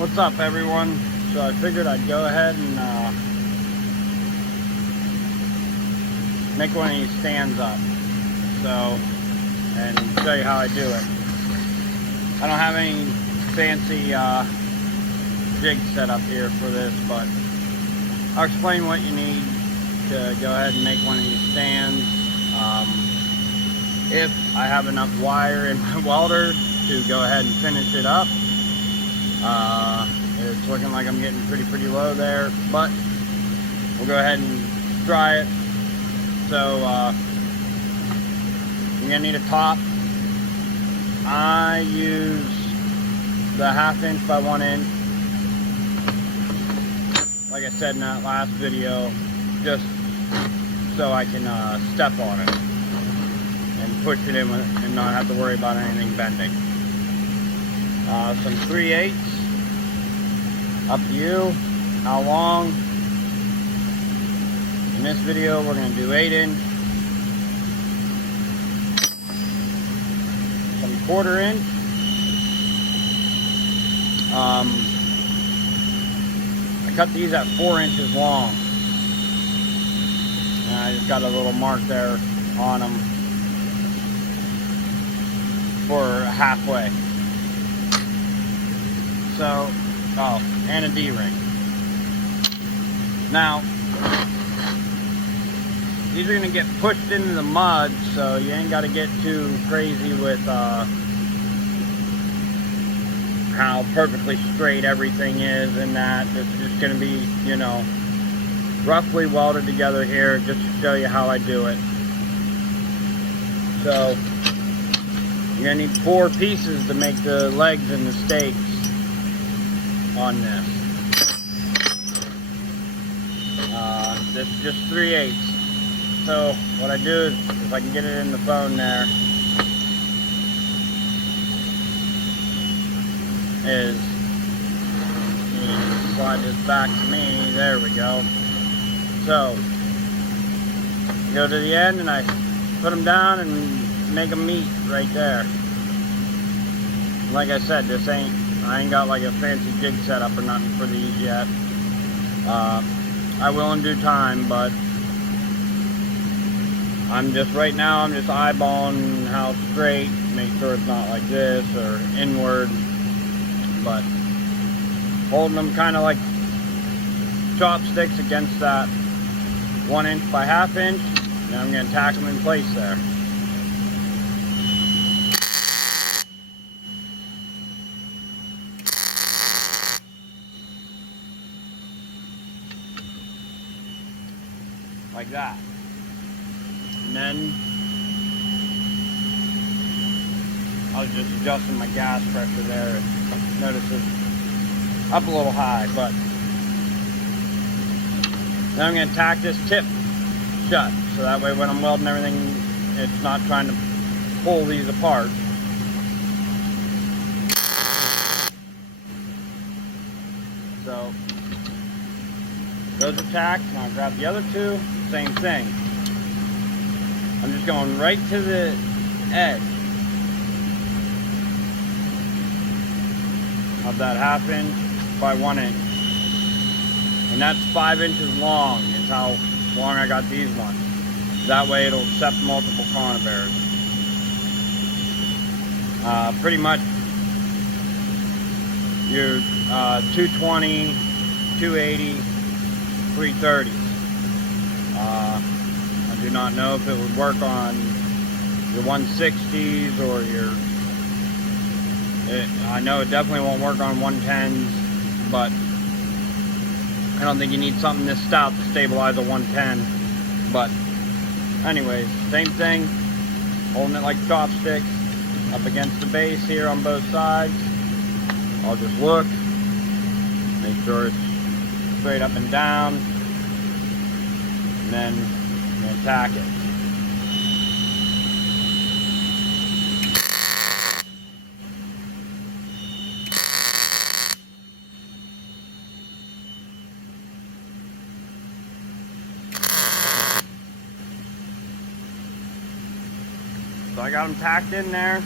What's up, everyone? So I figured I'd go ahead and make one of these stands up, and show you how I do it. I don't have any fancy jigs set up here for this, but I'll explain what you need to go ahead and make one of these stands. If I have enough wire in my welder to go ahead and finish it up. It's looking like I'm getting pretty low there, but we'll go ahead and try it. So you're gonna need a top. I use the 1/2 inch by 1 inch, like I said in that last video, just so I can step on it and push it in and not have to worry about anything bending. Some 3/8, up to you how long. In this video we're going to do 8 inch, some 1/4 inch, I cut these at 4 inches long, and I just got a little mark there on them for halfway. So, and a D-ring. Now, these are going to get pushed into the mud, so you ain't got to get too crazy with how perfectly straight everything is and that. It's just going to be, you know, roughly welded together here just to show you how I do it. So, you're going to need 4 pieces to make the legs and the stakes on this. This is just 3/8. So what I do is, if I can get it in the phone there, is slide this back to me. There we go. So go to the end and I put them down and make them meet right there. Like I said, I ain't got like a fancy jig set up or nothing for these yet. I will in due time, but right now I'm just eyeballing how straight, make sure it's not like this or inward, but holding them kind of like chopsticks against that 1 inch by 1/2 inch, and I'm going to tack them in place there. Like that. And then I was just adjusting my gas pressure there. Notice it's up a little high, but then I'm going to tack this tip shut, so that way when I'm welding everything, it's not trying to pull these apart. So those are tacked, and I'll grab the other 2, same thing. I'm just going right to the edge of that 1/2 inch by 1 inch. And that's 5 inches long, is how long I got these ones. That way it'll accept multiple conibears. Pretty much your 220, 280, 330s. I do not know if it would work on your 160s or I know it definitely won't work on 110s, but I don't think you need something this stout to stabilize a 110. But anyways, same thing, holding it like chopsticks up against the base here on both sides. I'll just look, make sure it's straight up and down, and then tack it. So I got them tacked in there.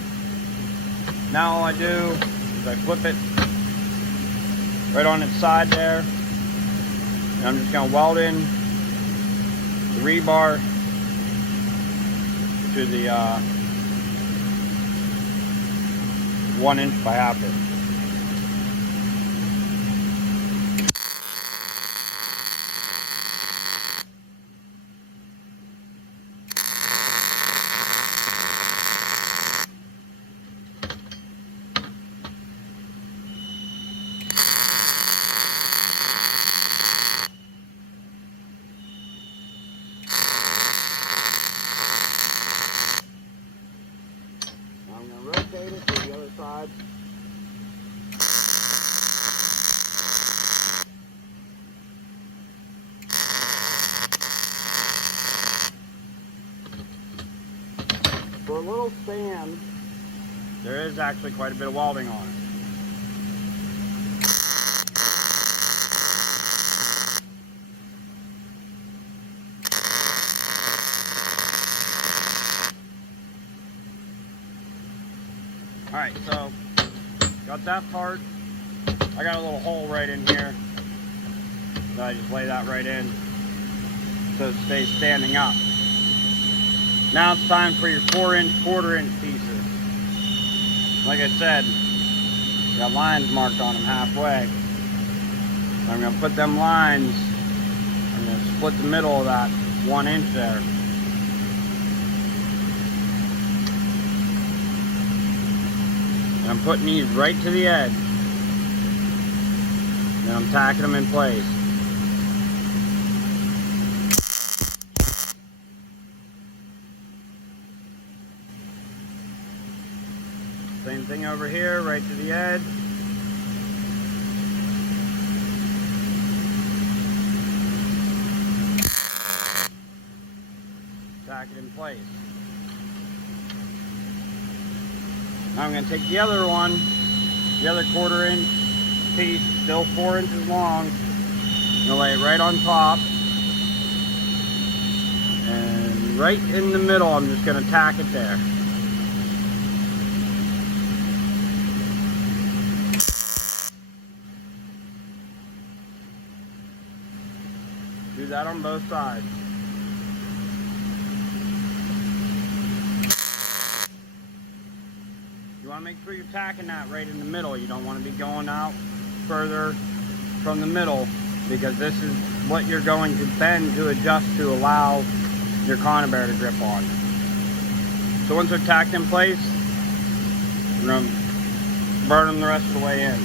Now all I do is I flip it right on its side there. And I'm just going to weld in the rebar to the 1 inch by 1/2 inch. I'm going to rotate it to the other side. For a little stand, there is actually quite a bit of welding on it. Alright, so got that part. I got a little hole right in here. So I just lay that right in so it stays standing up. Now it's time for your 4-inch, 1/4-inch pieces. Like I said, got lines marked on them halfway. I'm going to put them lines, I'm going to split the middle of that 1 inch there. And I'm putting these right to the edge. And I'm tacking them in place. Same thing over here, right to the edge. Tack it in place. Now I'm going to take the other one, the other 1/4-inch piece, still 4 inches long. I'm going to lay it right on top. And right in the middle, I'm just going to tack it there. Do that on both sides. You want to make sure you're tacking that right in the middle. You don't want to be going out further from the middle, because this is what you're going to bend to adjust to allow your conibear to grip on. So once they're tacked in place, we're going to burn them the rest of the way in.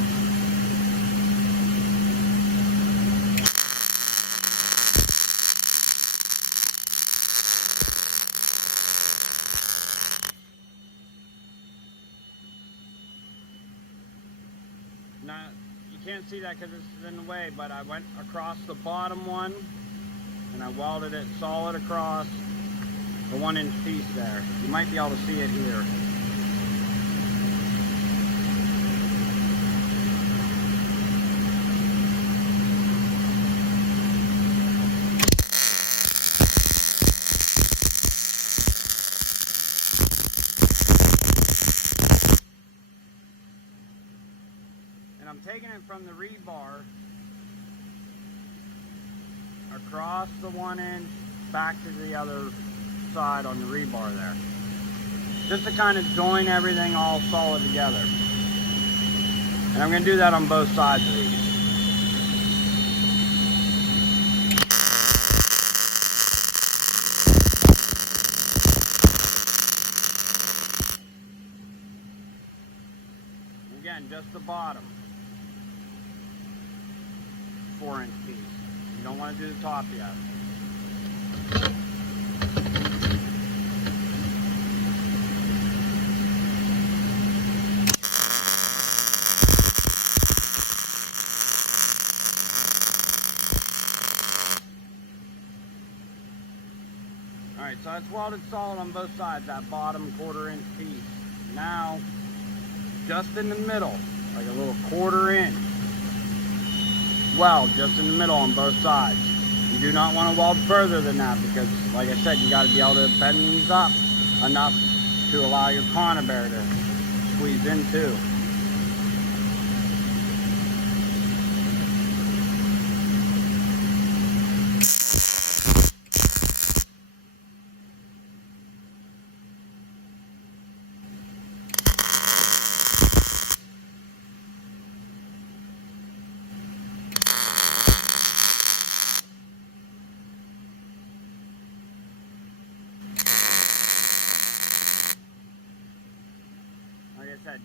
Now, you can't see that because this is in the way, but I went across the bottom one and I welded it solid across the 1-inch piece there. You might be able to see it here. I'm taking it from the rebar across the 1 inch back to the other side on the rebar there, just to kind of join everything all solid together. And I'm going to do that on both sides of these. Again, just the bottom 4-inch piece. You don't want to do the top yet. Alright, so it's welded solid on both sides, that bottom 1/4-inch piece. Now, just in the middle, like a little 1/4 inch weld just in the middle on both sides. You do not want to weld further than that, because like I said, you got to be able to bend these up enough to allow your conibear to squeeze in too.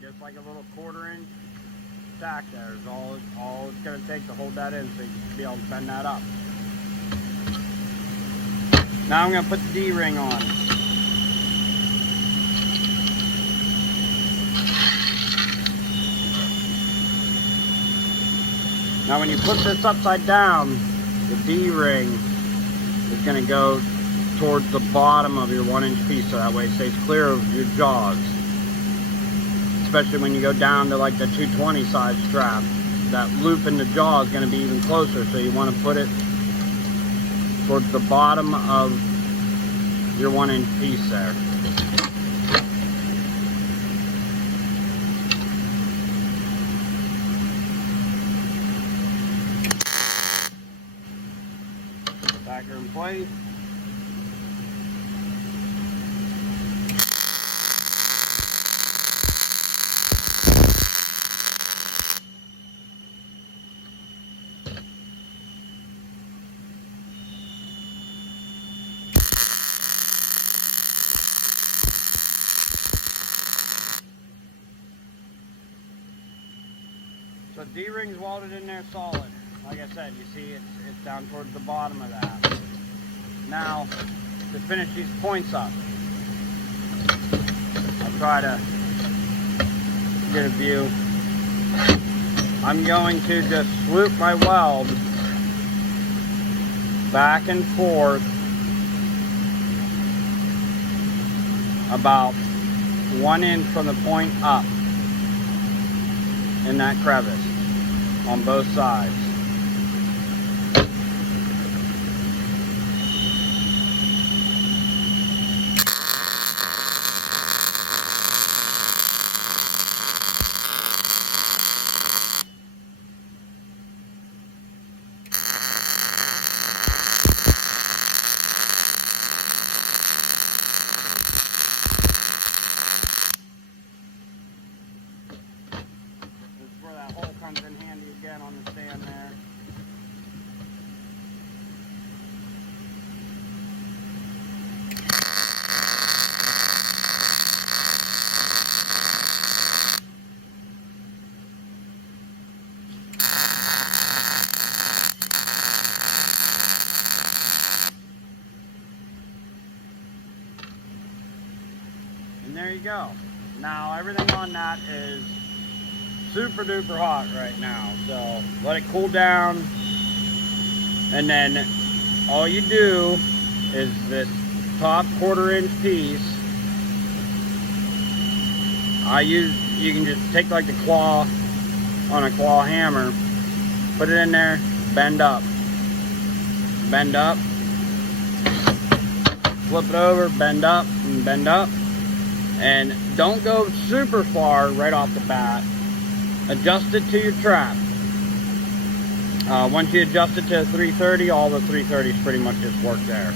just like a little 1/4 inch tack there is all it's going to take to hold that in, so you can be able to bend that up. Now I'm going to put the D-ring on. Now when you put this upside down, the D-ring is going to go towards the bottom of your 1-inch piece, so that way it stays clear of your jaws. Especially when you go down to like the 220 size strap, that loop in the jaw is going to be even closer, so you want to put it towards the bottom of your 1-inch piece there. Back her in place. So D-ring's welded in there solid. Like I said, you see it's down towards the bottom of that. Now, to finish these points up, I'll try to get a view. I'm going to just swoop my weld back and forth about 1 inch from the point up in that crevice on both sides. Comes in handy again on the stand there. And there you go. Now everything on that is super duper hot right now, so let it cool down, and then all you do is this top 1/4 inch piece. You can just take like the claw on a claw hammer, put it in there, bend up, flip it over, bend up, and don't go super far right off the bat. Adjust it to your trap. Once you adjust it to 330, all the 330s pretty much just work there.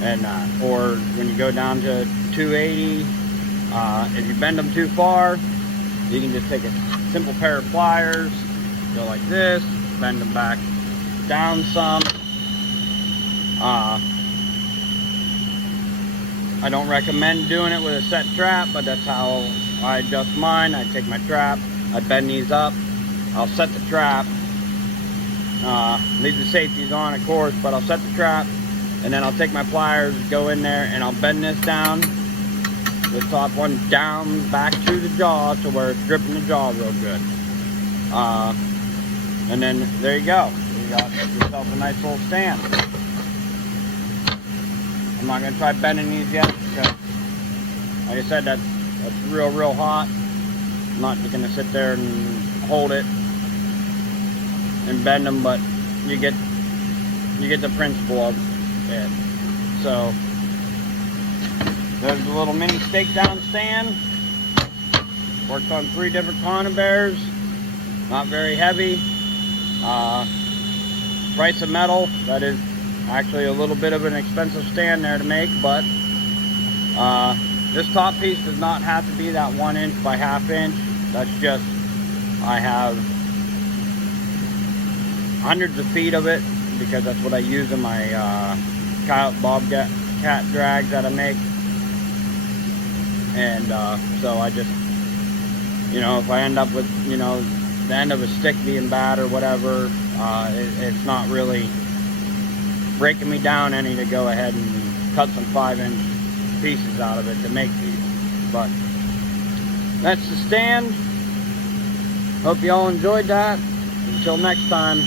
And or when you go down to 280, if you bend them too far, you can just take a simple pair of pliers, go like this, bend them back down some. I don't recommend doing it with a set trap, but that's how I adjust mine. I take my trap, I bend these up, I'll set the trap, leave the safeties on of course, but I'll set the trap, and then I'll take my pliers, go in there, and I'll bend this down, the top one down back to the jaw to where it's gripping the jaw real good. And then there you go, you got yourself a nice little stand. I'm not going to try bending these yet because, like I said, that's real hot. I'm not just going to sit there and hold it and bend them, but you get the principle of it. So there's a little mini stake down stand. Worked on 3 different conibears. Not very heavy. Price of metal, that is actually a little bit of an expensive stand there to make, but this top piece does not have to be that 1 inch by 1/2 inch. That's just, I have hundreds of feet of it because that's what I use in my coyote bobcat drags that I make. And so I just you know, if I end up with, you know, the end of a stick being bad or whatever, it's not really breaking me down any to go ahead and cut some 5-inch pieces out of it to make these. But that's the stand. Hope you all enjoyed that. Until next time.